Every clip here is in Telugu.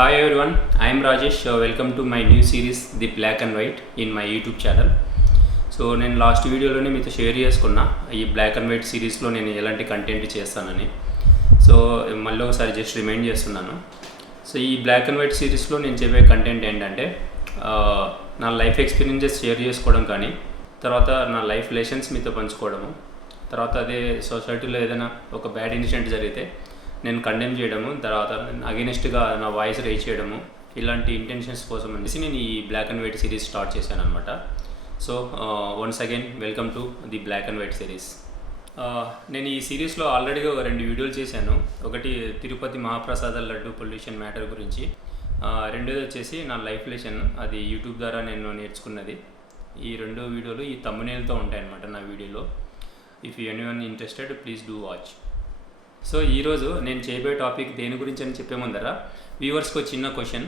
Hi everyone, I am Rajesh. Welcome to my new series, The Black and White, in my YouTube channel. So నేను లాస్ట్ వీడియోలోనే మీతో షేర్ చేసుకున్నా ఈ బ్లాక్ అండ్ వైట్ సిరీస్లో నేను ఎలాంటి కంటెంట్ చేస్తానని. సో మళ్ళీ ఒకసారి జస్ట్ రిమైండ్ చేస్తున్నాను. సో ఈ బ్లాక్ అండ్ వైట్ సిరీస్లో నేను చెప్పే కంటెంట్ ఏంటంటే నా లైఫ్ ఎక్స్పీరియన్సెస్ షేర్ చేసుకోవడం కానీ, తర్వాత నా లైఫ్ లెసన్స్ మీతో పంచుకోవడము, తర్వాత అదే సొసైటీలో ఏదైనా ఒక బ్యాడ్ ఇన్సిడెంట్ జరిగితే నేను కండెమ్ చేయడము, తర్వాత అగెనిస్ట్గా నా వాయిస్ రేజ్ చేయడము, ఇలాంటి ఇంటెన్షన్స్ కోసం అనేసి నేను ఈ black and white series start చేశాను అనమాట. So once again welcome to the black and white series. నేను ఈ సిరీస్లో ఆల్రెడీగా ఒక 2 వీడియోలు చేశాను. ఒకటి తిరుపతి మహాప్రసాద లడ్డు పొల్యూషన్ మ్యాటర్ గురించి, రెండోది వచ్చేసి నా లైఫ్ లెసన్, అది యూట్యూబ్ ద్వారా నేను నేర్చుకున్నది. ఈ 2 వీడియోలు ఈ థంబ్నెయిల్తో ఉంటాయన్నమాట నా వీడియోలో. If anyone interested please do watch. So ఈరోజు నేను చేయబోయే టాపిక్ దేని గురించి అని చెప్పే ముందర వ్యూవర్స్కి ఒక చిన్న క్వశ్చన్.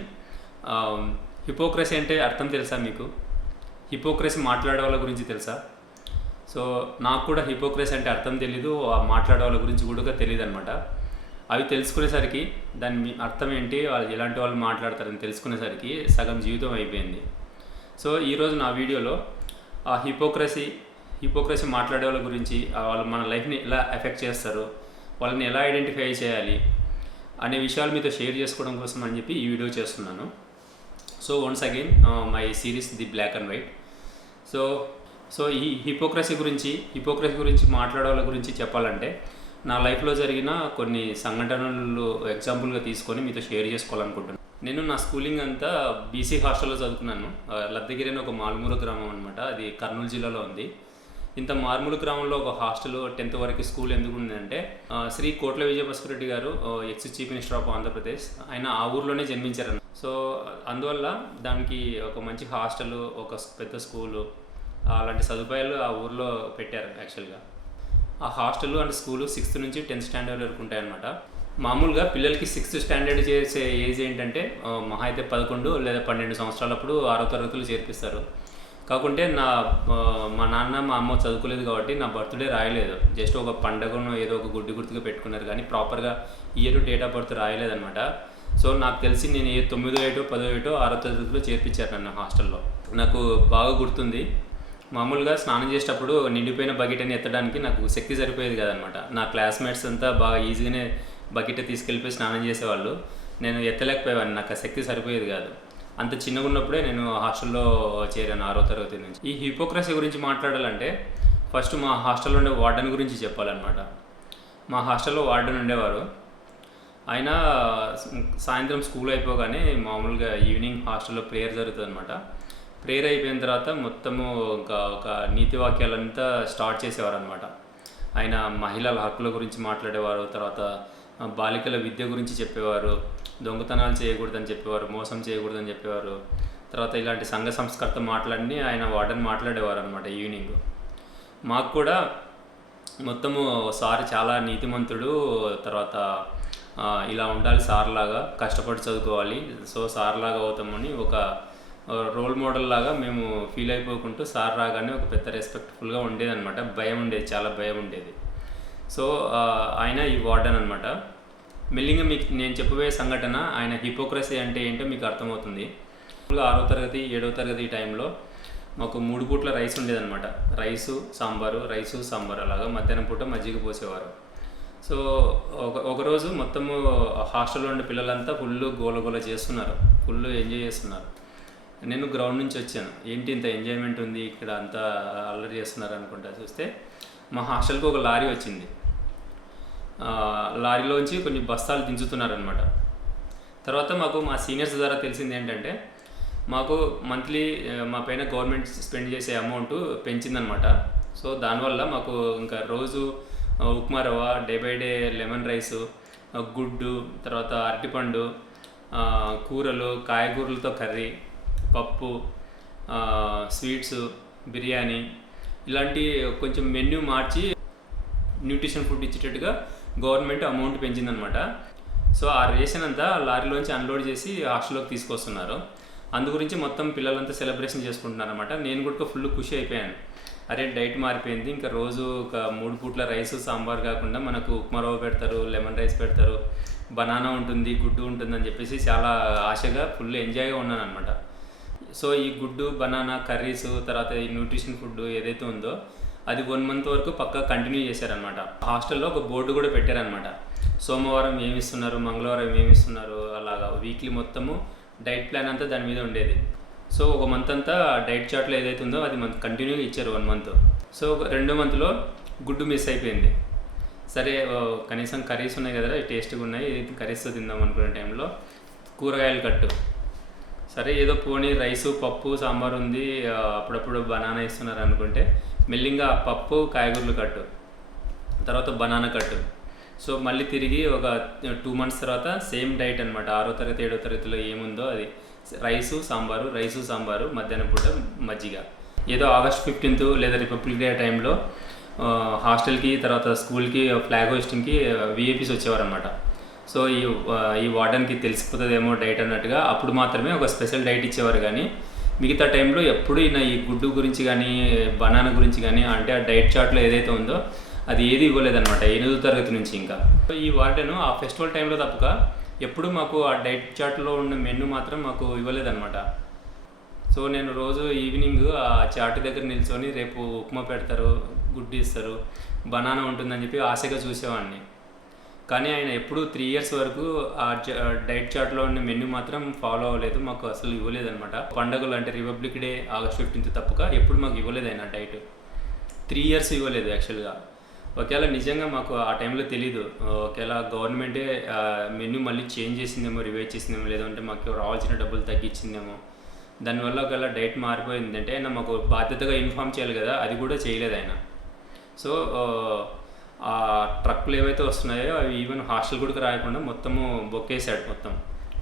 హిపోక్రసీ అంటే అర్థం తెలుసా మీకు? హిపోక్రసీ మాట్లాడే వాళ్ళ గురించి తెలుసా? సో నాకు కూడా హిపోక్రసీ అంటే అర్థం తెలీదు, మాట్లాడే వాళ్ళ గురించి కూడా తెలియదు అనమాట. అవి తెలుసుకునేసరికి దాని అర్థం ఏంటి, వాళ్ళు ఎలాంటి వాళ్ళు మాట్లాడతారని తెలుసుకునేసరికి సగం జీవితం అయిపోయింది. సో ఈరోజు నా వీడియోలో ఆ హిపోక్రసీ మాట్లాడే వాళ్ళ గురించి, వాళ్ళు మన లైఫ్ని ఎలా ఎఫెక్ట్ చేస్తారు, వాళ్ళని ఎలా ఐడెంటిఫై చేయాలి అనే విషయాలు మీతో షేర్ చేసుకోవడం కోసం అని చెప్పి ఈ వీడియో చేస్తున్నాను. So once again my series the black and white. So ఈ హిపోక్రసీ గురించి మాట్లాడే వాళ్ళ గురించి చెప్పాలంటే నా లైఫ్లో జరిగిన కొన్ని సంఘటనలు ఎగ్జాంపుల్గా తీసుకొని మీతో షేర్ చేసుకోవాలనుకుంటున్నాను. నేను నా స్కూలింగ్ అంతా బీసీ హాస్టల్లో చదువుకున్నాను. లద్దగిరి అని ఒక మారుమూల గ్రామం అనమాట, అది కర్నూలు జిల్లాలో ఉంది. ఇంత మారుమూల గ్రామంలో ఒక హాస్టల్ 10th వరకు స్కూల్ ఎందుకు ఉందంటే, శ్రీ కోట్ల విజయభాస్కర్ గారు ex chief minister of Andhra Pradesh, ఆయన ఆ ఊర్లోనే జన్మించారు. సో అందువల్ల దానికి ఒక మంచి హాస్టల్, ఒక పెద్ద స్కూలు, అలాంటి సదుపాయాలు ఆ ఊర్లో పెట్టారు. యాక్చువల్గా ఆ హాస్టల్ అండ్ స్కూలు 6th నుంచి 10th స్టాండర్డ్ వరకు ఉంటాయన్నమాట. మామూలుగా పిల్లలకి 6th స్టాండర్డ్ చేసే ఏజ్ ఏంటంటే మహా అయితే 11 లేదా 12 సంవత్సరాలప్పుడు 6వ తరగతులు చేర్పిస్తారు. కాకుంటే మా నాన్న మా అమ్మ చదువుకోలేదు కాబట్టి నా బర్త్డే రాయలేదు. జస్ట్ ఒక పండగను ఏదో ఒక గుర్తుగా పెట్టుకున్నారు, కానీ ప్రాపర్గా ఇయర్ డేట్ ఆఫ్ బర్త్ రాయలేదన్నమాట. సో నాకు తెలిసి నేను 9, 8, 10, 6వ తరగతిలో చేర్పించారు నన్ను హాస్టల్లో. నాకు బాగా గుర్తుంది, మామూలుగా స్నానం చేసేటప్పుడు నిండిపోయిన బకెట్ అని ఎత్తడానికి నాకు శక్తి సరిపోయేది కదనమాట. నా క్లాస్మేట్స్ అంతా బాగా ఈజీగానే బకెట్ తీసుకెళ్ళిపోయి స్నానం చేసేవాళ్ళు, నేను ఎత్తలేకపోయేవాడిని, నాకు ఆ శక్తి సరిపోయేది కాదు. అంత చిన్నగా ఉన్నప్పుడే నేను హాస్టల్లో చేరాను 6వ తరగతి నుంచి. ఈ హిపోక్రసీ గురించి మాట్లాడాలంటే ఫస్ట్ మా హాస్టల్లో ఉండే వార్డెన్ గురించి చెప్పాలన్నమాట. మా హాస్టల్లో వార్డెన్ ఉండేవారు. ఆయన సాయంత్రం స్కూల్ అయిపోగానే మామూలుగా ఈవినింగ్ హాస్టల్లో ప్రేయర్ జరుగుతుంది అనమాట. ప్రేయర్ అయిపోయిన తర్వాత మొత్తము ఒక నీతి వాక్యాలంతా స్టార్ట్ చేసేవారు అనమాట. ఆయన మహిళల హక్కుల గురించి మాట్లాడేవారు, తర్వాత బాలికల విద్య గురించి చెప్పేవారు, దొంగతనాలు చేయకూడదని చెప్పేవారు, మోసం చేయకూడదని చెప్పేవారు, తర్వాత ఇలాంటి సంఘ సంస్కర్త మాట్లాడి ఆయన వార్డెన్ మాట్లాడేవారు అనమాట. ఈవినింగ్ మాకు కూడా మొత్తము సార్ చాలా నీతిమంతుడు, తర్వాత ఇలా ఉండాలి, సార్ లాగా కష్టపడి చదువుకోవాలి, సో సార్ లాగా అవుతామని ఒక రోల్ మోడల్ లాగా మేము ఫీల్ అయిపోకుంటూ సార్ రాగానే ఒక పెద్ద రెస్పెక్ట్ఫుల్గా ఉండేది అనమాట. భయం ఉండేది, చాలా భయం ఉండేది. సో ఆయన ఈ వార్డెన్ అనమాట. మెల్లిగా మీకు నేను చెప్పబోయే సంఘటన ఆయన హిపోక్రసీ అంటే ఏంటో మీకు అర్థమవుతుంది. 6వ తరగతి 7వ తరగతి టైంలో మాకు 3 పూట్ల రైస్ ఉండేదన్నమాట. రైసు సాంబారు అలాగా మధ్యాహ్నం పూట మజ్జిగ పోసేవారు. సో ఒకరోజు మొత్తము హాస్టల్లో ఉండే పిల్లలంతా ఫుల్ గోల చేస్తున్నారు, ఫుల్ ఎంజాయ్ చేస్తున్నారు. నేను గ్రౌండ్ నుంచి వచ్చాను, ఏంటి ఇంత ఎంజాయ్మెంట్ ఉంది ఇక్కడ, అంతా అల్లరి చేస్తున్నారు అనుకుంటా. చూస్తే మా హాస్టల్కి ఒక లారీ వచ్చింది. లారీలోంచి కొన్ని బస్తాలు దించుతున్నారనమాట. తర్వాత మాకు మా సీనియర్స్ ద్వారా తెలిసింది ఏంటంటే, మాకు మంత్లీ మా పైన గవర్నమెంట్ స్పెండ్ చేసే అమౌంట్ పెంచిందనమాట. సో దానివల్ల మాకు ఇంకా రోజు ఉప్మా రవ్వ, day by day lemon rice, గుడ్డు, తర్వాత అరటిపండు, కూరలు, కాయగూరలతో కర్రీ, పప్పు, స్వీట్స్, బిర్యానీ, ఇలాంటి కొంచెం మెన్యూ మార్చి న్యూట్రిషన్ ఫుడ్ ఇచ్చేటట్టుగా గవర్నమెంట్ అమౌంట్ పెంచిందనమాట. సో ఆ రేషన్ అంతా లారీలోంచి అన్లోడ్ చేసి హాస్టల్లోకి తీసుకొస్తున్నారు. అందు గురించి మొత్తం పిల్లలంతా సెలబ్రేషన్ చేసుకుంటున్నారు అనమాట. నేను కూడా ఫుల్ ఖుషి అయిపోయాను. అరే డైట్ మారిపోయింది, ఇంకా రోజు ఒక 3 పూట్ల రైసు సాంబార్ కాకుండా మనకు ఉప్మా రవ్వ పెడతారు, లెమన్ రైస్ పెడతారు, బనానా ఉంటుంది, గుడ్డు ఉంటుందని చెప్పేసి చాలా ఆశగా ఫుల్ ఎంజాయ్గా ఉన్నాను అనమాట. సో ఈ గుడ్డు, బనానా, కర్రీస్, తర్వాత ఈ న్యూట్రిషన్ ఫుడ్ ఏదైతే ఉందో అది 1 month వరకు పక్కా కంటిన్యూ చేశారనమాట. హాస్టల్లో ఒక బోర్డు కూడా పెట్టారనమాట. సోమవారం ఏమిస్తున్నారు, మంగళవారం ఏమిస్తున్నారు, అలాగా వీక్లీ మొత్తము డైట్ ప్లాన్ అంతా దాని మీద ఉండేది. సో ఒక మంత్ అంతా డైట్ చార్ట్లో ఏదైతే ఉందో అది మనకు కంటిన్యూగా ఇచ్చారు 1 month. సో 2వ మంత్లో గుడ్డు మిస్ అయిపోయింది. సరే కనీసం కర్రీస్ ఉన్నాయి కదా, టేస్ట్గా ఉన్నాయి, కర్రీస్తో తిందాం అనుకునే టైంలో కూరగాయలు కట్టు. సరే ఏదో పోనీ రైసు, పప్పు, సాంబార్ ఉంది, అప్పుడప్పుడు బనానా ఇస్తున్నారు అనుకుంటే మెల్లిగా పప్పు, కాయగూరలు కట్టు, తర్వాత బనానా కట్టు. సో మళ్ళీ తిరిగి ఒక 2 months తర్వాత సేమ్ డైట్ అనమాట. 6వ తరగతి 7వ తరగతిలో ఏముందో అది రైసు సాంబారు, మధ్యాహ్నం పూట మజ్జిగ. ఏదో August 15th లేదా రిపబ్లిక్ డే టైంలో హాస్టల్కి తర్వాత స్కూల్కి ఫ్లాగ్ హోస్టింగ్కి విఐపీస్ వచ్చేవారనమాట. సో ఈ వార్డెన్కి తెలిసిపోతుందేమో డైట్ అన్నట్టుగా అప్పుడు మాత్రమే ఒక స్పెషల్ డైట్ ఇచ్చేవారు. కానీ మిగతా టైంలో ఎప్పుడు ఈ గుడ్డు గురించి కానీ బనానా గురించి కానీ అంటే ఆ డైట్ చార్ట్లో ఏదైతే ఉందో అది ఏది ఇవ్వలేదన్నమాట 8వ తరగతి నుంచి. ఇంకా ఈ వార్డెను ఆ ఫెస్టివల్ టైంలో తప్పక ఎప్పుడు మాకు ఆ డైట్ చార్ట్లో ఉన్న మెనూ మాత్రం మాకు ఇవ్వలేదన్నమాట. సో నేను రోజు ఈవినింగ్ ఆ చార్ట్ దగ్గర నిల్చొని రేపు ఉప్మా పెడతారు, గుడ్డు ఇస్తారు, బనానా ఉంటుందని చెప్పి ఆశగా చూసేవాడిని. కానీ ఆయన ఎప్పుడు 3 years వరకు ఆ డైట్ చార్ట్లో ఉన్న మెనూ మాత్రం ఫాలో అవ్వలేదు, మాకు అసలు ఇవ్వలేదన్నమాట. పండుగలు అంటే రిపబ్లిక్ డే, August 15th తప్పక ఎప్పుడు మాకు ఇవ్వలేదు ఆయన డైట్. 3 years ఇవ్వలేదు యాక్చువల్గా. ఒకవేళ నిజంగా మాకు ఆ టైంలో తెలీదు, ఒకవేళ గవర్నమెంటే మెనూ మళ్ళీ చేంజ్ చేసిందేమో, రివైజ్ చేసిందేమో, లేదంటే మాకు రావాల్సిన డబ్బులు తగ్గించిందేమో, దానివల్ల ఒకవేళ డైట్ మారిపోయిందంటే ఆయన మాకు బాధ్యతగా ఇన్ఫామ్ చేయాలి కదా, అది కూడా చేయలేదు ఆయన. సో ఆ ట్రక్కులు ఏవైతే వస్తున్నాయో అవి ఈవెన్ హాస్టల్ కూడా రాయకుండా మొత్తము బొక్కేసాడు. మొత్తం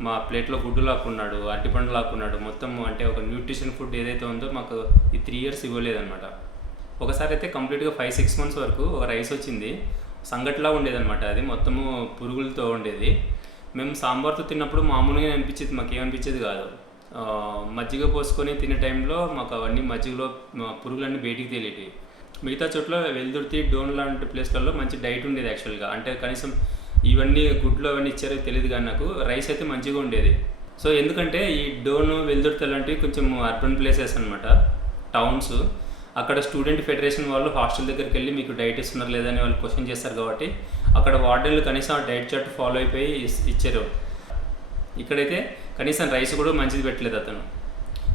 మా ప్లేట్లో గుడ్డు లాక్కున్నాడు, అరటిపండు లాక్కున్నాడు, మొత్తం అంటే ఒక న్యూట్రిషన్ ఫుడ్ ఏదైతే ఉందో మాకు ఈ 3 years ఇవ్వలేదన్నమాట. ఒకసారి అయితే కంప్లీట్గా 5-6 months వరకు ఒక రైస్ వచ్చింది, సంగట్లా ఉండేదన్నమాట. అది మొత్తము పురుగులతో ఉండేది. మేము సాంబార్తో తిన్నప్పుడు మామూలుగా అనిపించేది, మాకేమనిపించేది కాదు. మజ్జిగ పోసుకొని తినే టైంలో మాకు అవన్నీ మజ్జిగలో పురుగులన్నీ బయటికి తేలేటివి. మిగతా చోట్ల వెల్దుర్తి, డోన్ లాంటి ప్లేస్లలో మంచి డైట్ ఉండేది యాక్చువల్గా. అంటే కనీసం ఇవన్నీ గుడ్లు అవన్నీ ఇచ్చారో తెలియదు, కానీ నాకు రైస్ అయితే మంచిగా ఉండేది. సో ఎందుకంటే ఈ డోను, వెల్దుర్తి లాంటివి కొంచెం అర్బన్ ప్లేసెస్ అనమాట, టౌన్స్. అక్కడ స్టూడెంట్ ఫెడరేషన్ వాళ్ళు హాస్టల్ దగ్గరికి వెళ్ళి మీకు డైట్ ఇస్తున్నారు లేదని వాళ్ళు క్వశ్చన్ చేస్తారు కాబట్టి అక్కడ వార్డెన్లు కనీసం ఆ డైట్ చార్ట్ ఫాలో అయిపోయి ఇచ్చారు. ఇక్కడైతే కనీసం రైస్ కూడా మంచిది పెట్టలేదు అతను.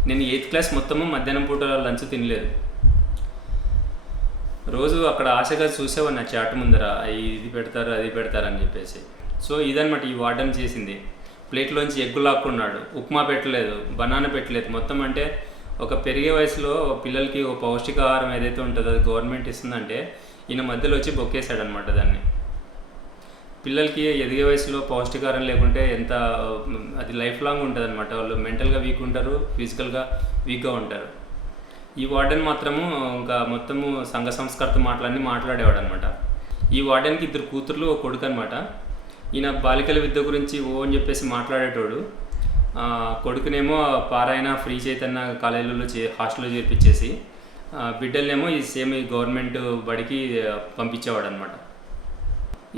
నేను 8th class మొత్తము మధ్యాహ్నం పూట లంచ్ తినలేదు. రోజు అక్కడ ఆశగా చూసేవాడిని నా చాట్ ముందర, ఇది పెడతారు అది పెడతారు అని చెప్పేసి. సో ఇదనమాట ఈ వార్డెన్ చేసింది. ప్లేట్లోంచి ఎగ్గు లాక్కున్నాడు, ఉప్మా పెట్టలేదు, బనానా పెట్టలేదు. మొత్తం అంటే ఒక పెరిగే వయసులో పిల్లలకి ఒక పౌష్టికాహారం ఏదైతే ఉంటుందో అది గవర్నమెంట్ ఇస్తుందంటే ఈయన మధ్యలో వచ్చి బొక్కేశాడు అనమాట దాన్ని. పిల్లలకి ఎదిగే వయసులో పౌష్టికాహారం లేకుంటే ఎంత అది లైఫ్ లాంగ్ ఉంటుంది అనమాట. వాళ్ళు మెంటల్గా వీక్ ఉంటారు, ఫిజికల్గా వీక్గా ఉంటారు. ఈ వార్డెన్ మాత్రము ఇంకా మొత్తము సంఘ సంస్కృత మాటలన్నీ మాట్లాడేవాడు అనమాట. ఈ వార్డెన్కి 2 కూతుర్లు, 1 కొడుకు అనమాట. ఈయన బాలికల విద్య గురించి అని చెప్పేసి మాట్లాడేటోడు. కొడుకునేమో పారాయణ ఫ్రీ చైతన్య కాలేజీలలో హాస్టల్లో చేర్పించేసి బిడ్డలనేమో ఈ సేమ్ గవర్నమెంట్ బడికి పంపించేవాడు అనమాట.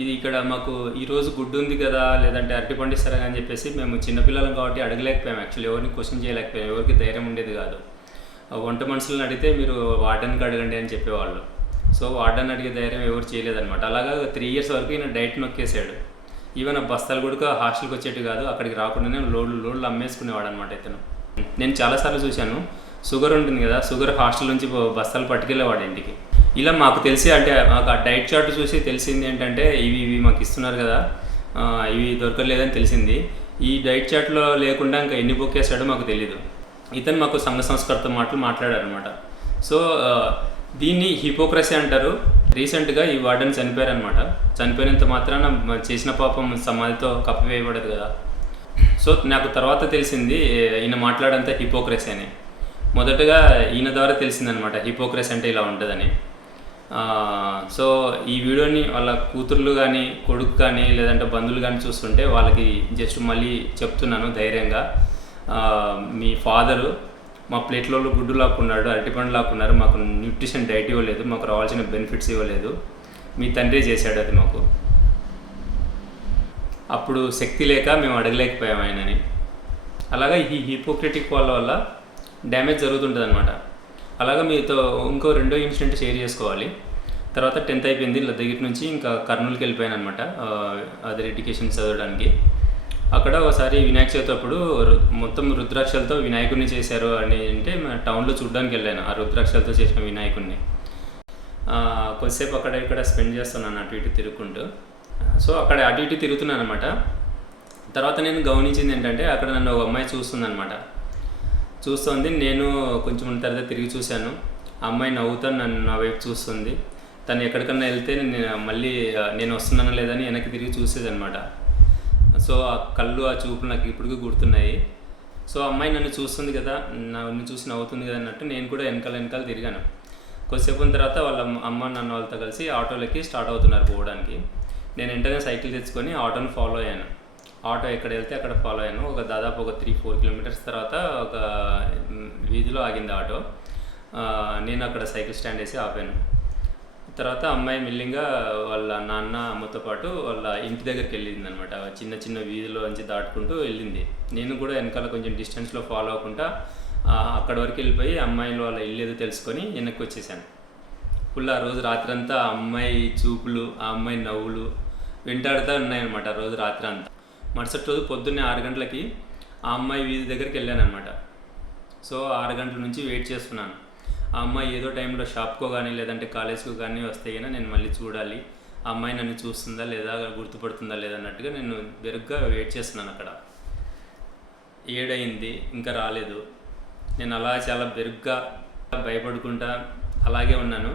ఇది ఇక్కడ మాకు ఈరోజు గుడ్డు ఉంది కదా, లేదంటే అరటి పండిస్తారా అని చెప్పేసి మేము చిన్నపిల్లలం కాబట్టి అడగలేకపోయాం. యాక్చువల్లీ ఎవరిని క్వశ్చన్ చేయలేకపోయాం, ఎవరికి ధైర్యం ఉండేది కాదు. వంట మనుషులను అడిగితే మీరు వార్డెన్కి అడగండి అని చెప్పేవాళ్ళు. సో వార్డెన్ అడిగే ధైర్యం ఎవరు చేయలేదన్నమాట. అలాగా 3 years వరకు ఈయన డైట్ నొక్కేసాడు. ఈవెన్ బస్తాలు కూడా హాస్టల్కి వచ్చేటి కాదు, అక్కడికి రాకుండానే లోడ్లు అమ్మేసుకునేవాడు అనమాట ఇతను. నేను చాలాసార్లు చూశాను, షుగర్ ఉంటుంది కదా, షుగర్ హాస్టల్ నుంచి బస్తాలు పట్టుకెళ్ళేవాడు ఇంటికి. ఇలా మాకు తెలిసి అంటే మాకు ఆ డైట్ చార్ట్ చూసి తెలిసింది ఏంటంటే ఇవి మాకు ఇస్తున్నారు కదా, ఇవి దొరకలేదని తెలిసింది. ఈ డైట్ చార్ట్లో లేకుండా ఇంకా ఎన్ని బొక్కేసాడో మాకు తెలీదు. ఇతను మాకు సంఘ సంస్కృత మాటలు మాట్లాడారనమాట. సో దీన్ని హిపోక్రసీ అంటారు. రీసెంట్గా ఈ వార్డెన్ చనిపోయారనమాట. చనిపోయినంత మాత్రాన చేసిన పాపం సమాధితో కప్పివేయబడదు కదా. సో నాకు తర్వాత తెలిసింది ఈయన మాట్లాడంతా హిపోక్రసీ అని. మొదటగా ఈయన ద్వారా తెలిసిందనమాట హిపోక్రసీ అంటే ఇలా ఉంటుందని. సో ఈ వీడియోని వాళ్ళ కూతుర్లు కానీ, కొడుకు కానీ, లేదంటే బంధువులు కానీ చూస్తుంటే వాళ్ళకి జస్ట్ మళ్ళీ చెప్తున్నాను ధైర్యంగా, మీ ఫాదరు మా ప్లేట్లో గుడ్డు లాక్కున్నాడు, అరటిపండు లాక్కున్నారు, మాకు న్యూట్రిషన్ డైట్ ఇవ్వలేదు, మాకు రావాల్సిన బెనిఫిట్స్ ఇవ్వలేదు, మీ తండ్రి చేశాడు అది మాకు. అప్పుడు శక్తి లేక మేము అడగలేకపోయాం ఆయనని. అలాగా ఈ హిపోక్రటిక్ వాళ్ళ వల్ల డ్యామేజ్ జరుగుతుంటుంది అనమాట. అలాగా మీతో ఇంకో రెండో ఇన్సిడెంట్ షేర్ చేసుకోవాలి. తర్వాత 10th అయిపోయింది, దగ్గర నుంచి ఇంకా కర్నూలుకి వెళ్ళిపోయాను అనమాట అదర్ ఎడ్యుకేషన్ చదవడానికి. అక్కడ ఒకసారి వినాయక చవితి అప్పుడు మొత్తం రుద్రాక్షలతో వినాయకుడిని చేశారు అని అంటే టౌన్లో చూడడానికి వెళ్ళాను ఆ రుద్రాక్షలతో చేసిన వినాయకుడిని. కొద్దిసేపు అక్కడ ఇక్కడ స్పెండ్ చేస్తున్నాను అటు ఇటు తిరుగుకుంటూ. సో అక్కడ అటు ఇటు తిరుగుతున్నాను అనమాట. తర్వాత నేను గమనించింది ఏంటంటే అక్కడ నన్ను ఒక అమ్మాయి చూస్తుంది. నేను కొంచెం తర్వాత తిరిగి చూశాను. ఆ అమ్మాయి నవ్వుతూ నా వైపు చూస్తుంది. తను ఎక్కడికన్నా వెళ్తే మళ్ళీ నేను వస్తున్నాను లేదని వెనక్కి తిరిగి చూసేది అనమాట. సో ఆ కళ్ళు ఆ చూపులు నాకు ఇప్పటికీ గుర్తున్నాయి. సో అమ్మాయి నన్ను చూస్తుంది కదా, నన్ను చూసి నవ్వుతుంది కదా అన్నట్టు నేను కూడా వెనకాల తిరిగాను. కొద్దిసేపు తర్వాత వాళ్ళ అమ్మ నాన్న వాళ్ళతో కలిసి ఆటోలకి స్టార్ట్ అవుతున్నారు పోవడానికి. నేను వెంటనే సైకిల్ తెచ్చుకొని ఆటోని ఫాలో అయ్యాను. ఆటో ఎక్కడ వెళ్తే అక్కడ ఫాలో అయ్యాను. దాదాపు ఒక 3-4 కిలోమీటర్స్ తర్వాత ఒక వీధిలో ఆగింది ఆటో. నేను అక్కడ సైకిల్ స్టాండ్ వేసి ఆపాను. తర్వాత అమ్మాయి మెల్లింగా వాళ్ళ నాన్న అమ్మతో పాటు వాళ్ళ ఇంటి దగ్గరికి వెళ్ళింది అనమాట. చిన్న వీధిలో నుంచి దాటుకుంటూ వెళ్ళింది. నేను కూడా వెనకాల కొంచెం డిస్టెన్స్లో ఫాలో అవ్వకుండా అక్కడ వరకు వెళ్ళిపోయి అమ్మాయిలో వాళ్ళ ఇల్లు ఏదో తెలుసుకొని వెనక్కి వచ్చేసాను. ఫుల్ ఆ రోజు రాత్రంతా ఆ అమ్మాయి చూపులు, ఆ అమ్మాయి నవ్వులు వెంటాడుతూ ఉన్నాయన్నమాట ఆ రోజు రాత్రి అంతా. మరుసటి రోజు పొద్దున్నే 6 గంటలకి ఆ అమ్మాయి వీధి దగ్గరికి వెళ్ళాను అనమాట. సో 6 గంటల నుంచి వెయిట్ చేస్తున్నాను. ఆ అమ్మాయి ఏదో టైంలో షాప్కో కానీ లేదంటే కాలేజ్కో కానీ వస్తే కానీ నేను మళ్ళీ చూడాలి, ఆ అమ్మాయి నన్ను చూస్తుందా లేదా, గుర్తుపడుతుందా లేదా అన్నట్టుగా నేను బెరుగ్గా వెయిట్ చేస్తున్నాను. అక్కడ 7 అయింది, ఇంకా రాలేదు. నేను అలా చాలా బెరుగ్గా భయపడుకుంటా అలాగే ఉన్నాను.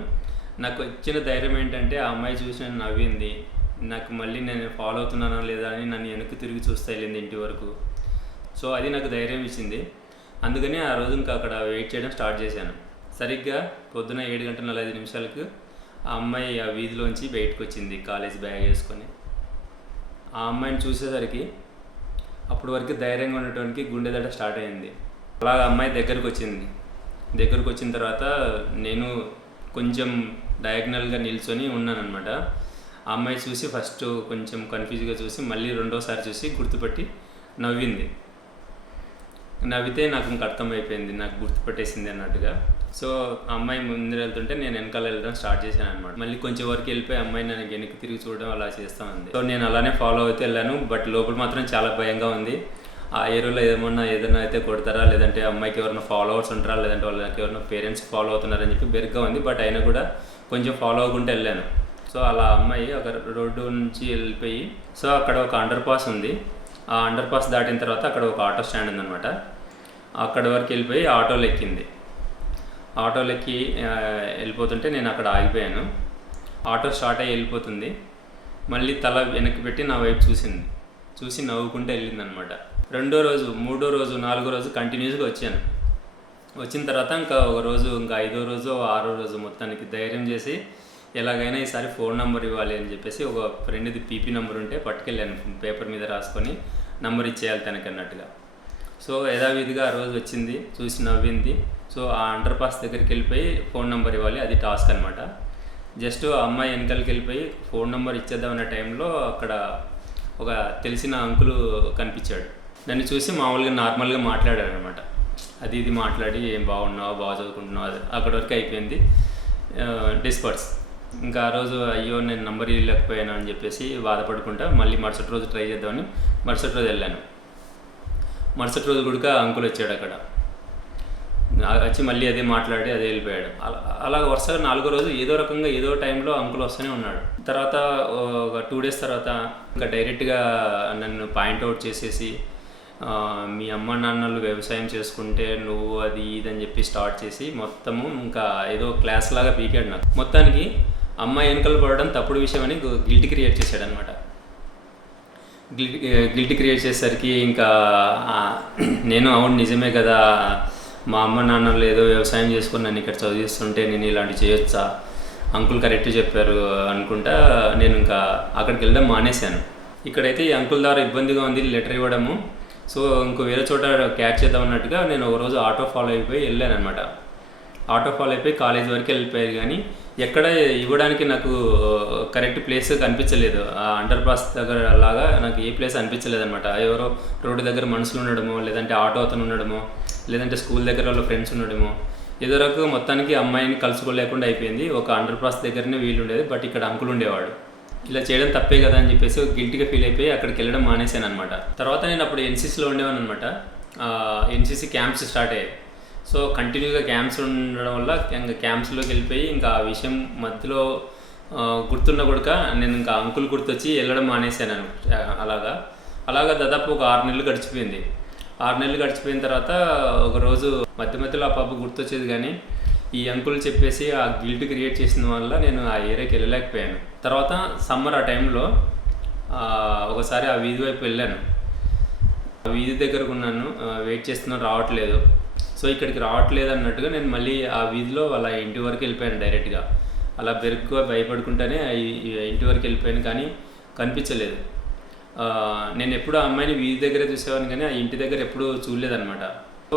నాకు ఇచ్చిన ధైర్యం ఏంటంటే ఆ అమ్మాయి చూసి నన్ను నవ్వింది. నాకు మళ్ళీ నేను ఫాలో అవుతున్నానా లేదా అని నన్ను వెనక్కి తిరిగి చూస్తే వెళ్ళింది ఇంటి వరకు. సో అది నాకు ధైర్యం ఇచ్చింది. అందుకని ఆ రోజు ఇంకా అక్కడ వెయిట్ చేయడం స్టార్ట్ చేశాను. సరిగ్గా పొద్దున 7:45 ఆ అమ్మాయి ఆ వీధిలోంచి బయటకు వచ్చింది కాలేజ్ బ్యాగ్ వేసుకొని. ఆ అమ్మాయిని చూసేసరికి అప్పటి వరకు ధైర్యంగా ఉండటానికి గుండె దడ స్టార్ట్ అయింది. అలాగ అమ్మాయి దగ్గరకు వచ్చిన తర్వాత నేను కొంచెం డయాగ్నల్గా నిల్చొని ఉన్నాను అనమాట. ఆ అమ్మాయి చూసి ఫస్ట్ కొంచెం కన్ఫ్యూజ్గా చూసి మళ్ళీ రెండోసారి చూసి గుర్తుపట్టి నవ్వితే నాకు ఇంక అర్థమైపోయింది, నాకు గుర్తుపట్టేసింది అన్నట్టుగా. సో ఆ అమ్మాయి ముందు వెళ్తుంటే నేను వెనకాల వెళ్ళడం స్టార్ట్ చేశాను అనమాట. మళ్ళీ కొంచెం వరకు వెళ్ళిపోయి అమ్మాయి నన్ను వెనక్కి తిరిగి చూడడం అలా చేస్తూ ఉంది. సో నేను అలానే ఫాలో అవుతూ వెళ్ళాను. బట్ లోపల మాత్రం చాలా భయంగా ఉంది. ఆ ఏరియాలో ఏదైనా అయితే కొడతారా, లేదంటే అమ్మాయికి ఎవరైనా ఫాలోవర్స్ ఉంటారా, లేదంటే వాళ్ళకి ఎవరైనా పేరెంట్స్ ఫాలో అవుతున్నారని చెప్పి బెరుగ్గా ఉంది. బట్ అయినా కూడా కొంచెం ఫాలో అవ్వకుంటూ వెళ్ళాను. సో అలా అమ్మాయి ఒక రోడ్డు నుంచి వెళ్ళిపోయి, సో అక్కడ ఒక అండర్ పాస్ ఉంది. ఆ అండర్ పాస్ దాటిన తర్వాత అక్కడ ఒక ఆటో స్టాండ్ ఉందన్నమాట. అక్కడ వరకు వెళ్ళిపోయి ఆటోలో ఎక్కింది. ఆటోలో ఎక్కి వెళ్ళిపోతుంటే నేను అక్కడ ఆగిపోయాను. ఆటో స్టార్ట్ అయ్యి వెళ్ళిపోతుంది. మళ్ళీ తల వెనక్కి పెట్టి నా వైపు చూసి నవ్వుకుంటూ వెళ్ళింది అనమాట. 2వ రోజు, 3వ రోజు, 4వ రోజు కంటిన్యూస్గా వచ్చాను. వచ్చిన తర్వాత ఇంకా 5వ రోజు, 6వ రోజు మొత్తానికి ధైర్యం చేసి ఎలాగైనా ఈసారి ఫోన్ నెంబర్ ఇవ్వాలి అని చెప్పేసి ఒక ఫ్రెండ్ది పీపీ నెంబర్ ఉంటే పట్టుకెళ్ళాను. పేపర్ మీద రాసుకొని నెంబర్ ఇచ్చేయాలి తనకి అన్నట్టుగా. సో యథావిధిగా ఆ రోజు వచ్చింది, చూసి నవ్వింది. సో ఆ అండర్ పాస్ దగ్గరికి వెళ్ళిపోయి ఫోన్ నెంబర్ ఇవ్వాలి, అది టాస్క్ అనమాట. జస్ట్ ఆ అమ్మాయి వెనకాలకి వెళ్ళిపోయి ఫోన్ నెంబర్ ఇచ్చేద్దామన్న టైంలో అక్కడ ఒక తెలిసిన అంకులు కనిపించాడు. నన్ను చూసి మామూలుగా నార్మల్గా మాట్లాడాడు అనమాట. ఇది మాట్లాడి ఏం బాగున్నావు, బాగా చదువుకుంటున్నావు, అది అక్కడి వరకు అయిపోయింది. డిస్పర్స్. ఇంకా ఆ రోజు అయ్యో నేను నంబర్ ఇవ్వలేకపోయాను అని చెప్పేసి బాధపడుకుంటా మళ్ళీ మరుసటి రోజు ట్రై చేద్దామని మరుసటి రోజు వెళ్ళాను. మరుసటి రోజు కూడా అంకుల్ వచ్చాడు. అక్కడ వచ్చి మళ్ళీ అదే మాట్లాడి అదే వెళ్ళిపోయాడు. అలా వరుసగా 4వ రోజు ఏదో రకంగా ఏదో టైంలో అంకుల్ వస్తూనే ఉన్నాడు. తర్వాత ఒక 2 days తర్వాత ఇంకా డైరెక్ట్గా నన్ను పాయింట్అవుట్ చేసేసి మీ అమ్మ నాన్నలు వ్యవసాయం చేసుకుంటే నువ్వు అది ఇదని చెప్పి స్టార్ట్ చేసి మొత్తము ఇంకా ఏదో క్లాస్ లాగా పీకాడు నాకు. మొత్తానికి అమ్మాయి వెనకలు పడడం తప్పుడు విషయం అని గిల్ట్ క్రియేట్ చేశాడు అనమాట. గిల్ట్ క్రియేట్ చేసేసరికి ఇంకా నేను అవును నిజమే కదా, మా అమ్మ నాన్నలు ఏదో వ్యవసాయం చేసుకుని నన్ను ఇక్కడ చదివిస్తుంటే నేను ఇలాంటివి చేయొచ్చా, అంకుల్ కరెక్ట్ చెప్పారు అనుకుంటా నేను ఇంకా అక్కడికి వెళ్ళడం మానేశాను. ఇక్కడైతే ఈ అంకుల్ ద్వారా ఇబ్బందిగా ఉంది లెటర్ ఇవ్వడము. సో ఇంకో వేరే చోట క్యాచ్ చేద్దాం అన్నట్టుగా నేను ఒక రోజు ఆటో ఫాలో అయిపోయి వెళ్ళాను అనమాట. ఆటో ఫాలో అయిపోయి కాలేజ్ వరకు వెళ్ళిపోయారు, కానీ ఎక్కడ ఇవ్వడానికి నాకు కరెక్ట్ ప్లేస్ కనిపించలేదు. ఆ అండర్ పాస్ దగ్గర లాగా నాకు ఏ ప్లేస్ అనిపించలేదు అనమాట. ఎవరో రోడ్డు దగ్గర మనుషులు ఉండడమో, లేదంటే ఆటో అతను ఉండడమో, లేదంటే స్కూల్ దగ్గర వాళ్ళ ఫ్రెండ్స్ ఉండడమో, ఏదో రకంగా మొత్తానికి అమ్మాయిని కలుసుకోలేకుండా అయిపోయింది. ఒక అండర్ పాస్ దగ్గరనే వీలు ఉండేది, బట్ ఇక్కడ అంకుల్ ఉండేవాడు. ఇలా చేయడం తప్పే కదా అని చెప్పేసి గిల్టీగా ఫీల్ అయిపోయి అక్కడికి వెళ్ళడం మానేశాను అనమాట. తర్వాత నేను అప్పుడు ఎన్సీసీలో ఉండేవాను అనమాట. ఎన్సీసీ క్యాంప్స్ స్టార్ట్ అయ్యాయి. సో కంటిన్యూగా క్యాంప్స్ ఉండడం వల్ల ఇంకా క్యాంప్స్లోకి వెళ్ళిపోయి ఇంకా ఆ విషయం మధ్యలో గుర్తున్న కొడుక నేను ఇంకా అంకుల్ గుర్తొచ్చి వెళ్ళడం మానేశాను. అలాగా దాదాపు ఒక 6 నెలలు గడిచిపోయింది. 6 నెలలు గడిచిపోయిన తర్వాత ఒకరోజు మధ్యలో ఆ పాప గుర్తొచ్చేది, కానీ ఈ అంకుల్ చెప్పేసి ఆ గిల్ట్ క్రియేట్ చేసిన వల్ల నేను ఆ ఏరియాకి వెళ్ళలేకపోయాను. తర్వాత సమ్మర్ ఆ టైంలో ఒకసారి ఆ వీధి వైపు వెళ్ళాను. ఆ వీధి దగ్గరకు ఉన్నాను, వెయిట్ చేస్తున్నాను, రావట్లేదు. సో ఇక్కడికి రావట్లేదు అన్నట్టుగా నేను మళ్ళీ ఆ వీధిలో వాళ్ళ ఇంటి వరకు వెళ్ళిపోయాను డైరెక్ట్గా. అలా బెరుగ్గా భయపడుకుంటానే ఇంటి వరకు వెళ్ళిపోయాను, కానీ కనిపించలేదు. నేను ఎప్పుడు ఆ అమ్మాయిని వీధి దగ్గరే చూసేవాను, కానీ ఆ ఇంటి దగ్గర ఎప్పుడూ చూడలేదన్నమాట.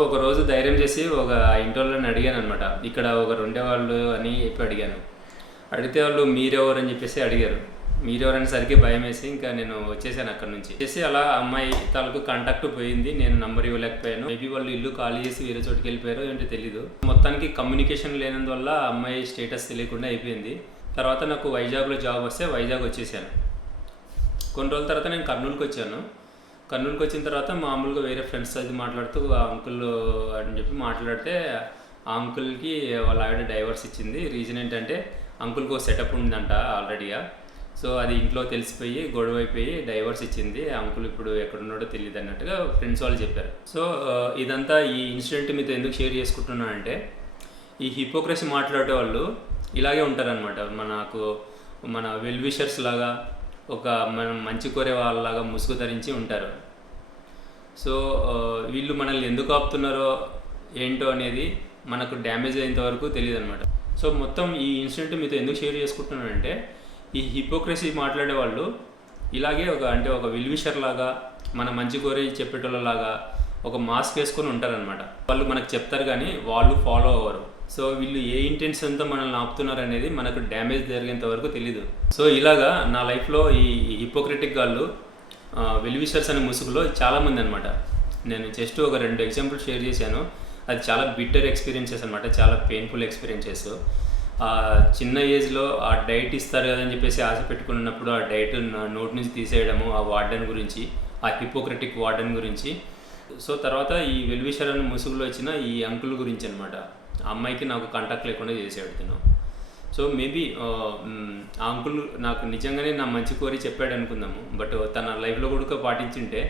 ఒకరోజు ధైర్యం చేసి ఒక ఇంటి వాళ్ళని అడిగాను అనమాట. ఇక్కడ ఒకరు ఉండేవాళ్ళు అని చెప్పి అడిగాను. అడిగితే వాళ్ళు మీరెవరు అని చెప్పేసి అడిగారు. మీరెవరని సరికి భయం వేసి ఇంకా నేను వచ్చేసాను అక్కడ నుంచి. చేసి అలా అమ్మాయి తాలూకు కాంటాక్ట్ పోయింది. నేను నంబర్ ఇవ్వలేకపోయాను. మేబీ వాళ్ళు ఇల్లు ఖాళీ చేసి వేరే చోటుకి వెళ్ళిపోయారో ఏంటో తెలీదు. మొత్తానికి కమ్యూనికేషన్ లేనందువల్ల అమ్మాయి స్టేటస్ తెలియకుండా అయిపోయింది. తర్వాత నాకు వైజాగ్లో జాబ్ వస్తే వైజాగ్ వచ్చేసాను. కొన్ని రోజుల తర్వాత నేను కర్నూలుకి వచ్చాను. కర్నూలుకి వచ్చిన తర్వాత మామూలుగా వేరే ఫ్రెండ్స్ అది మాట్లాడుతూ ఆ అంకుల్ అని చెప్పి మాట్లాడితే ఆ అంకుల్కి వాళ్ళ ఆవిడ డైవర్స్ ఇచ్చింది. రీజన్ ఏంటంటే అంకుల్కి ఒక సెటప్ ఉందంట ఆల్రెడీగా. సో అది ఇంట్లో తెలిసిపోయి గొడవ అయిపోయి డైవర్స్ ఇచ్చింది. అంకుల్ ఇప్పుడు ఎక్కడున్నాడో తెలియదు అన్నట్టుగా ఫ్రెండ్స్ వాళ్ళు చెప్పారు. సో ఇదంతా ఈ ఇన్సిడెంట్ మీతో ఎందుకు షేర్ చేసుకుంటున్నానంటే, ఈ హిపోక్రసీ మాట్లాడే వాళ్ళు ఇలాగే ఉంటారనమాట. మన వెల్ విషర్స్ లాగా, ఒక మనం మంచి కోరే వాళ్ళలాగా ముసుగు ధరించి ఉంటారు. సో వీళ్ళు మనల్ని ఎందుకు ఆపుతున్నారో ఏంటో అనేది మనకు డ్యామేజ్ అయ్యేంత వరకు తెలియదు అనమాట. సో మొత్తం ఈ ఇన్సిడెంట్ మీతో ఎందుకు షేర్ చేసుకుంటున్నానంటే, ఈ హిపోక్రసీ మాట్లాడే వాళ్ళు ఇలాగే ఒక విల్విషర్ లాగా, మన మంచి కోరి చెప్పేటోళ్ళలాగా ఒక మాస్క్ వేసుకొని ఉంటారనమాట. వాళ్ళు మనకు చెప్తారు కానీ వాళ్ళు ఫాలో అవ్వరు. సో వీళ్ళు ఏ ఇంటెన్షన్తో మనల్ని ఆపుతున్నారు అనేది మనకు డ్యామేజ్ జరిగేంత వరకు తెలీదు. సో ఇలాగా నా లైఫ్లో ఈ హిపోక్రటిక్ వాళ్ళు వెల్విషర్స్ అనే ముసుగులో చాలామంది అనమాట. నేను జస్ట్ ఒక 2 ఎగ్జాంపుల్ షేర్ చేశాను. అది చాలా బిట్టర్ ఎక్స్పీరియన్సెస్ అనమాట, చాలా పెయిన్ఫుల్ ఎక్స్పీరియన్సెస్. చిన్న ఏజ్లో ఆ డైట్ ఇస్తారు కదని చెప్పేసి ఆశ పెట్టుకున్నప్పుడు ఆ డైట్ నోటి నుంచి తీసేయడము, ఆ వార్డెన్ గురించి, ఆ హిపోక్రటిక్ వార్డెన్ గురించి. సో తర్వాత ఈ వెల్విషర్ అనే ముసుగులో వచ్చిన ఈ అంకుల్ గురించి అనమాట. ఆ అమ్మాయికి నాకు కాంటాక్ట్ లేకుండా చేసాడు తను. సో మేబీ ఆ అంకుల్ నాకు నిజంగానే నా మంచి కోరి చెప్పాడు అనుకుందాము. బట్ తన లైఫ్లో కూడా పాటించుంటే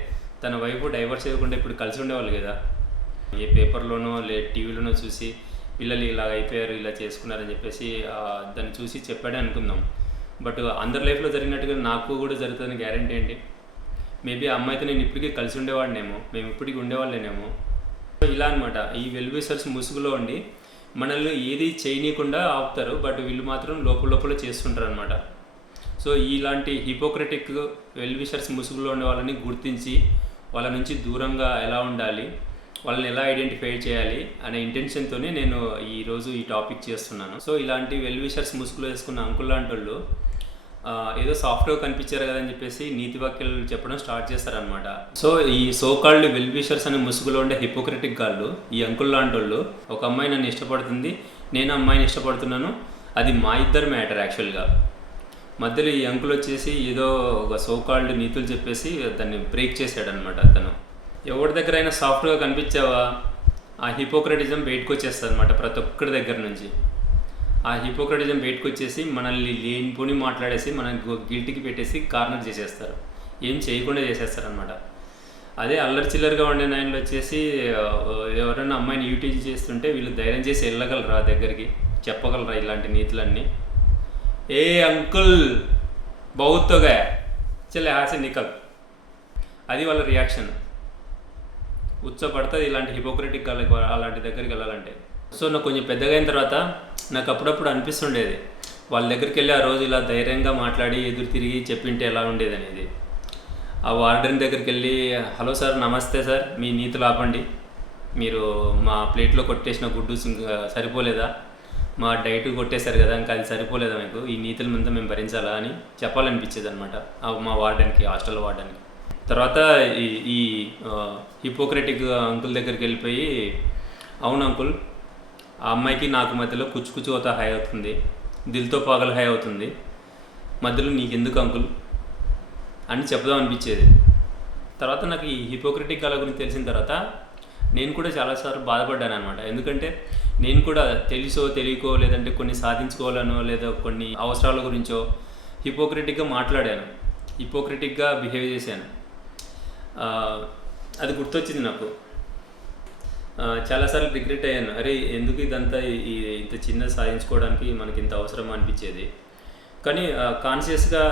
తన వైఫ్ డైవర్స్ అవ్వకుండా ఇప్పుడు కలిసి ఉండేవాళ్ళు కదా. ఏ పేపర్లోనో టీవీలోనో చూసి పిల్లలు ఇలా అయిపోయారు, ఇలా చేసుకున్నారని చెప్పేసి దాన్ని చూసి చెప్పాడే అనుకుందాం. బట్ అందరి లైఫ్లో జరిగినట్టుగా నాకు కూడా జరుగుతుందని గ్యారంటీ ఏంటి? మేబీ ఆ అమ్మాయితో నేను ఇప్పటికీ కలిసి ఉండేవాడినేమో, మేము ఇప్పటికీ ఉండేవాళ్ళేనేమో. ఇలా అనమాట. ఈ వెల్విషర్స్ ముసుగులో ఉండి మనల్ని ఏది చేయనీయకుండా ఆపుతారు, బట్ వీళ్ళు మాత్రం లోపల చేస్తుంటారు అనమాట. సో ఇలాంటి హిపోక్రటిక్ వెల్విషర్స్ ముసుగులో ఉండే వాళ్ళని గుర్తించి వాళ్ళ నుంచి దూరంగా ఎలా ఉండాలి, వాళ్ళని ఎలా ఐడెంటిఫై చేయాలి అనే ఇంటెన్షన్తోనే నేను ఈరోజు ఈ టాపిక్ చేస్తున్నాను. సో ఇలాంటి వెల్విషర్స్ ముసుగులో వేసుకున్న అంకుల్ లాంటి వాళ్ళు ఏదో సాఫ్ట్గా కనిపించారు కదని చెప్పేసి నీతి వాక్యాలు చెప్పడం స్టార్ట్ చేస్తారనమాట. సో ఈ సోకాల్డ్ వెల్విషర్స్ అనే ముసుగులో ఉండే హిపోక్రటిక్ గాళ్ళు, ఈ అంకుల్ లాంటి వాళ్ళు, ఒక అమ్మాయి నన్ను ఇష్టపడుతుంది, నేను అమ్మాయిని ఇష్టపడుతున్నాను, అది మా ఇద్దరు మ్యాటర్ యాక్చువల్గా. మధ్యలో ఈ అంకుల్ వచ్చేసి ఏదో ఒక సోకాల్డ్ నీతులు చెప్పేసి దాన్ని బ్రేక్ చేశాడనమాట. అతను ఎవరి దగ్గర అయినా సాఫ్ట్గా కనిపించావా ఆ హిపోక్రటిజం బయటకు వచ్చేస్తుంది అనమాట ప్రతి ఒక్కరి దగ్గర నుంచి. ఆ హిపోక్రటిజం బయటకు వచ్చేసి మనల్ని లేనిపోని మాట్లాడేసి మనల్ని గిల్ట్కి పెట్టేసి కార్నర్ చేసేస్తారు, ఏం చేయకుండా చేసేస్తారనమాట. అదే అల్లరి చిల్లరిగా ఉండే నాయనలు వచ్చేసి ఎవరైనా అమ్మాయిని యూటీజ్ చేస్తుంటే వీళ్ళు ధైర్యం చేసి వెళ్ళగలరా, దగ్గరికి చెప్పగలరా ఇలాంటి నీతులన్నీ. ఏ అంకుల్ బహుత్గా చలే హాసే నికల్, అది వాళ్ళ రియాక్షన్. ఉత్సపడుతుంది ఇలాంటి హిపోక్రటిక్ అలాంటి దగ్గరికి వెళ్ళాలంటే. సో నాకు కొంచెం పెద్దగా అయిన తర్వాత నాకు అప్పుడప్పుడు అనిపిస్తుండేది, వాళ్ళ దగ్గరికి వెళ్ళి ఆ రోజు ఇలా ధైర్యంగా మాట్లాడి ఎదురు తిరిగి చెప్పింటే ఎలా ఉండేది అనేది. ఆ వార్డెన్ దగ్గరికి వెళ్ళి, హలో సార్, నమస్తే సార్, మీ నీతులు ఆపండి, మీరు మా ప్లేట్లో కొట్టేసిన గుడ్డు ఇంకా సరిపోలేదా, మా డైట్ కొట్టేశారు కదా, ఇంకా అది సరిపోలేదా మీకు, ఈ నీతుల మీద మేము భరించాలా అని చెప్పాలనిపించేది అనమాట మా వార్డెన్కి, హాస్టల్ వార్డెన్కి. తర్వాత ఈ హిపోక్రటిక్ అంకుల్ దగ్గరికి వెళ్ళిపోయి, అవును అంకుల్, ఆ అమ్మాయికి నాకు మధ్యలో కుచ్చు అవుతా హై అవుతుంది, దిల్తో పాగలు హై అవుతుంది, మధ్యలో నీకెందుకు అంకుల్ అని చెప్దాం అనిపించేది. తర్వాత నాకు ఈ హిపోక్రటిక్ కళ గురించి తెలిసిన తర్వాత నేను కూడా చాలాసార్లు బాధపడ్డాను అనమాట. ఎందుకంటే నేను కూడా తెలుసో తెలియకో, లేదంటే కొన్ని సాధించుకోవాలనో, లేదా కొన్ని అవసరాల గురించో హిపోక్రటిక్గా మాట్లాడాను, హిపోక్రటిక్గా బిహేవ్ చేశాను. అది గుర్తొచ్చింది నాకు. చాలాసార్లు రిగ్రెట్ అయ్యాను, అరే ఎందుకు ఇదంతా ఇంత చిన్న సాధించుకోవడానికి మనకి ఇంత అవసరం అనిపించేది. కానీ కాన్షియస్గా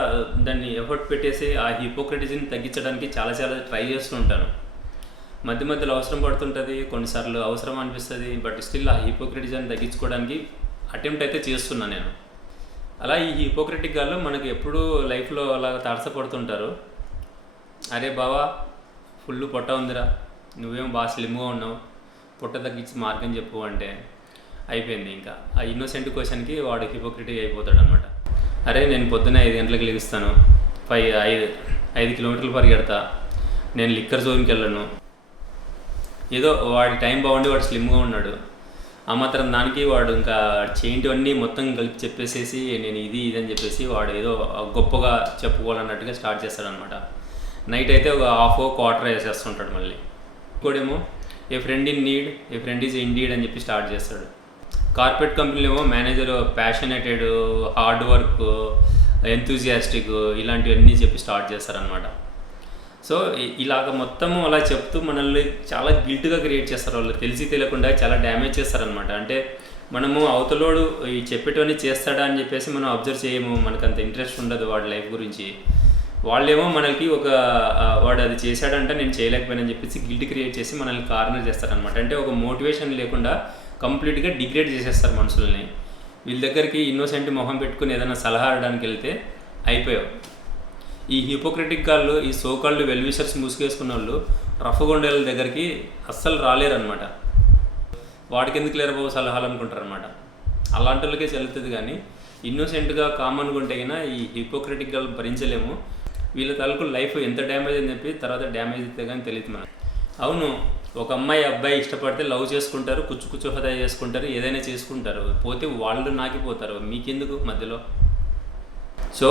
దాన్ని ఎఫర్ట్ పెట్టేసి ఆ హిపోక్రటిజంని తగ్గించడానికి చాలా ట్రై చేస్తూ ఉంటాను. మధ్యలో అవసరం పడుతుంటుంది, కొన్నిసార్లు అవసరం అనిపిస్తుంది, బట్ స్టిల్ ఆ హిపోక్రటిజంని తగ్గించుకోవడానికి అటెంప్ట్ అయితే చేస్తున్నాను నేను. అలా ఈ హిపోక్రటిక్ గాళ్ళు మనకి ఎప్పుడూ లైఫ్లో అలా తారసపడుతుంటారు. అరే బావా, ఫుల్ పొట్ట ఉందిరా, నువ్వేమో బాగా స్లిమ్గా ఉన్నావు, పొట్ట తగ్గించి మార్గం చెప్పు అంటే అయిపోయింది. ఇంకా ఆ ఇన్నోసెంట్ క్వశ్చన్కి వాడు హిపోక్రటిక్ అయిపోతాడు అనమాట. అరే నేను పొద్దున్నే 5 గంటలకు లెగుస్తాను, 5 కిలోమీటర్లు పరిగెడతా, నేను లిక్కర్ జోన్కి వెళ్ళను, ఏదో వాడి టైం బాగుండి వాడు స్లిమ్గా ఉన్నాడు, ఆ మాత్రం దానికి వాడు ఇంకా చేయింటివన్నీ మొత్తం కలిపి చెప్పేసేసి నేను ఇది అని చెప్పేసి వాడు ఏదో గొప్పగా చెప్పుకోవాలన్నట్టుగా స్టార్ట్ చేస్తాడనమాట. నైట్ అయితే ఒక ½ వేసేస్తుంటాడు. మళ్ళీ ఇంకోడేమో a friend in need, a friend is in need అని చెప్పి స్టార్ట్ చేస్తాడు. కార్పొరేట్ కంపెనీలు ఏమో manager passionated, hard work, enthusiastic ఇలాంటివన్నీ చెప్పి స్టార్ట్ చేస్తారనమాట. సో ఇలాగ మొత్తము అలా చెప్తూ మనల్ని చాలా గిల్ట్గా క్రియేట్ చేస్తారు. వాళ్ళు తెలిసి తెలియకుండా చాలా డ్యామేజ్ చేస్తారనమాట. అంటే మనము అవతలోడు ఈ చెప్పేటవన్నీ చేస్తాడా అని చెప్పేసి మనం అబ్జర్వ్ చేయము, మనకు అంత ఇంట్రెస్ట్ ఉండదు వాడి లైఫ్ గురించి. వాళ్ళేమో మనకి వాడు అది చేశాడంటే నేను చేయలేకపోయానని చెప్పేసి గిల్ట్ క్రియేట్ చేసి మనల్ని కార్నర్ చేస్తారనమాట. అంటే ఒక మోటివేషన్ లేకుండా కంప్లీట్గా డిగ్రేడ్ చేసేస్తారు మనుషుల్ని. వీళ్ళ దగ్గరికి ఇన్నోసెంట్ మొహం పెట్టుకుని ఏదైనా సలహా అడడానికి వెళ్తే అయిపోయావు. ఈ హిపోక్రటిక్ వాళ్ళు, ఈ సోకాళ్ళు వెల్విషర్స్ ముసుగేసుకున్న వాళ్ళు రఫ్ గుండెల దగ్గరికి అస్సలు రాలేరనమాట. వాడికి ఎందుకు లేరు బాబు సలహాలు అనుకుంటారనమాట. అలాంటి వాళ్ళకే చెల్లుతుంది. కానీ ఇన్నోసెంట్గా కామన్గా ఉంటే కన్నా ఈ హిపోక్రటిక్ వాళ్ళు భరించలేము. వీళ్ళ తలకు లైఫ్ ఎంత డ్యామేజ్ అని చెప్పి తర్వాత డ్యామేజ్ అయితే కానీ తెలియదు మనకు. అవును, ఒక అమ్మాయి అబ్బాయి ఇష్టపడితే లవ్ చేసుకుంటారు, కుచ్చు హృదయ చేసుకుంటారు, ఏదైనా చేసుకుంటారు, పోతే వాళ్ళు నాకిపోతారు, మీకెందుకు మధ్యలో. సో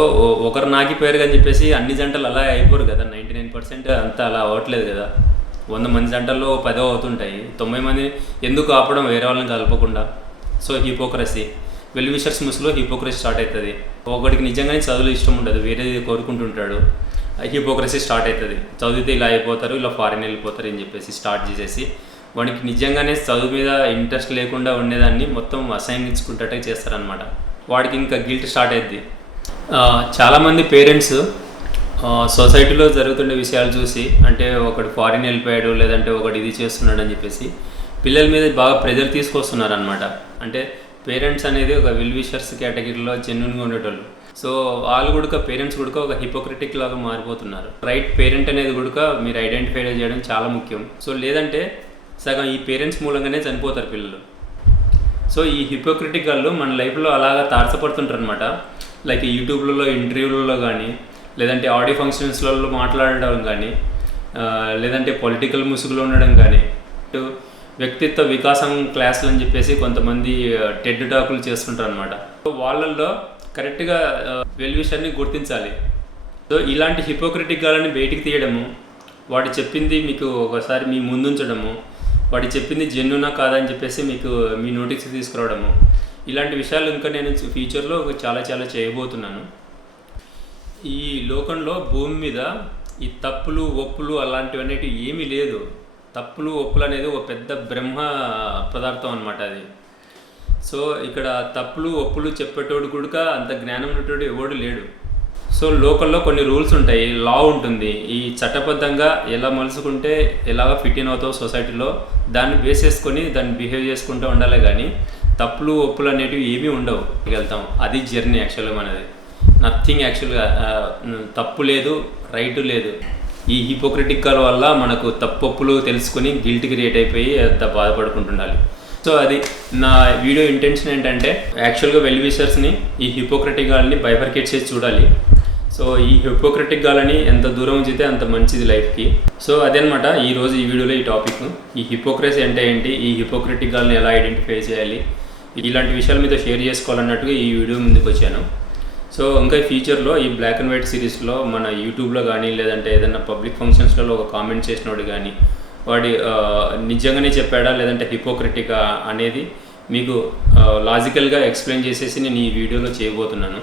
ఒకరు నాకిపోయారు అని చెప్పేసి అన్ని జంటలు అలా అయిపోరు కదా. 99% అంతా అలా అవ్వట్లేదు కదా. 100 మంది జంటల్లో 10 అవుతుంటాయి, 90 మంది ఎందుకు ఆపడం వేరే వాళ్ళని కలపకుండా. సో హిపోక్రసీ, వెల్విషర్స్ ముసులో హిపోక్రసీ స్టార్ట్ అవుతుంది. ఒకడికి నిజంగానే చదువులు ఇష్టం ఉండదు, వేరేది కోరుకుంటుంటాడు, హిపోక్రసీ స్టార్ట్ అవుతుంది. చదివితే ఇలా అయిపోతారు, ఇలా ఫారిన్ వెళ్ళిపోతారు అని చెప్పేసి స్టార్ట్ చేసేసి వాడికి నిజంగానే చదువు మీద ఇంట్రెస్ట్ లేకుండా ఉండేదాన్ని మొత్తం అసైన్మెంట్స్కుంటే చేస్తారనమాట. వాడికి ఇంకా గిల్ట్ స్టార్ట్ అవుతుంది. చాలామంది పేరెంట్స్ సొసైటీలో జరుగుతుండే విషయాలు చూసి, అంటే ఒకడు ఫారిన్ వెళ్ళిపోయాడు, లేదంటే ఒకడు ఇది చేస్తున్నాడు అని చెప్పేసి పిల్లల మీద బాగా ప్రెజర్ తీసుకొస్తున్నారు అనమాట. అంటే పేరెంట్స్ అనేది ఒక వెల్విషర్స్ కేటగిరీలో జెన్యున్గా ఉండేటోళ్ళు. సో వాళ్ళు కూడా పేరెంట్స్ కూడా ఒక హిపోక్రటిక్ లాగా మారిపోతున్నారు. రైట్ పేరెంట్ అనేది కూడా మీరు ఐడెంటిఫై చేయడం చాలా ముఖ్యం. సో లేదంటే సగం ఈ పేరెంట్స్ మూలంగానే చనిపోతారు పిల్లలు. సో ఈ హిపోక్రటిక్ వాళ్ళు మన లైఫ్లో అలాగా తారసపడుతుంటారు అనమాట. లైక్ యూట్యూబ్లలో ఇంటర్వ్యూలలో కానీ, లేదంటే ఆడియో ఫంక్షన్స్లలో మాట్లాడడం కానీ, లేదంటే పొలిటికల్ ముసుగులో ఉండడం కానీ, వ్యక్తిత్వ వికాసం క్లాసులు అని చెప్పేసి కొంతమంది టెడ్ టాకులు చేస్తుంటారు అనమాట. సో వాళ్ళల్లో కరెక్ట్గా వెల్విషర్ని గుర్తించాలి. సో ఇలాంటి హిపోక్రటిక్ గాలని బయటికి తీయడము, వాడు చెప్పింది మీకు ఒకసారి మీ ముందుంచడము, వాడు చెప్పింది జెన్యునా కాదని చెప్పేసి మీకు మీ నోటీస్ తీసుకురావడము, ఇలాంటి విషయాలు ఇంకా నేను ఫ్యూచర్లో చాలా చేయబోతున్నాను. ఈ లోకంలో భూమి మీద ఈ తప్పులు ఒప్పులు అలాంటివన్నీ ఏమీ లేదు. తప్పులు ఒప్పులు అనేది ఒక పెద్ద బ్రహ్మ పదార్థం అనమాట అది. సో ఇక్కడ తప్పులు ఒప్పులు చెప్పేటోడు కూడా అంత జ్ఞానం ఉన్నటోడు ఎవడు లేడు. సో లోకల్లో కొన్ని రూల్స్ ఉంటాయి, లా ఉంటుంది. ఈ చట్టబద్ధంగా ఎలా మలుచుకుంటే ఎలాగ ఫిట్ ఇన్ అవుతావు సొసైటీలో, దాన్ని బేస్ చేసుకొని దాన్ని బిహేవ్ చేసుకుంటూ ఉండాలి. కానీ తప్పులు ఒప్పులు అనేటివి ఏమీ ఉండవు. వెళ్తాం, అది జర్నీ యాక్చువల్గా మనది. నథింగ్ యాక్చువల్గా తప్పు లేదు, రైటు లేదు. ఈ హిపోక్రటికల్ వల్ల మనకు తప్పొప్పులు తెలుసుకొని గిల్ట్కి క్రియేట్ అయిపోయి అంత బాధపడుకుంటుండాలి. సో అది నా వీడియో ఇంటెన్షన్ ఏంటంటే యాక్చువల్గా వెల్ విషర్స్ని ఈ హిపోక్రటికాల్ని బైఫర్కేట్ చేసి చూడాలి. సో ఈ హిపోక్రటిక్ గాలని ఎంత దూరం ఉంచితే అంత మంచిది లైఫ్కి. సో అదనమాట ఈరోజు ఈ వీడియోలో ఈ టాపిక్. ఈ హిపోక్రసీ అంటే ఏంటి, ఈ హిపోక్రటిక్ గాల్ని ఎలా ఐడెంటిఫై చేయాలి, ఇలాంటి విషయాలు మీతో షేర్ చేసుకోవాలన్నట్టుగా ఈ వీడియో ముందుకు వచ్చాను. సో ఇంకా ఫ్యూచర్లో ఈ బ్లాక్ అండ్ వైట్ సిరీస్లో మన యూట్యూబ్లో కానీ లేదంటే ఏదైనా పబ్లిక్ ఫంక్షన్స్లలో ఒక కామెంట్ చేసినోడు కానీ వాడి నిజంగానే చెప్పాడా లేదంటే హిపోక్రటికా అనేది మీకు లాజికల్గా ఎక్స్ప్లెయిన్ చేసేసి నేను ఈ వీడియోలో చేయబోతున్నాను.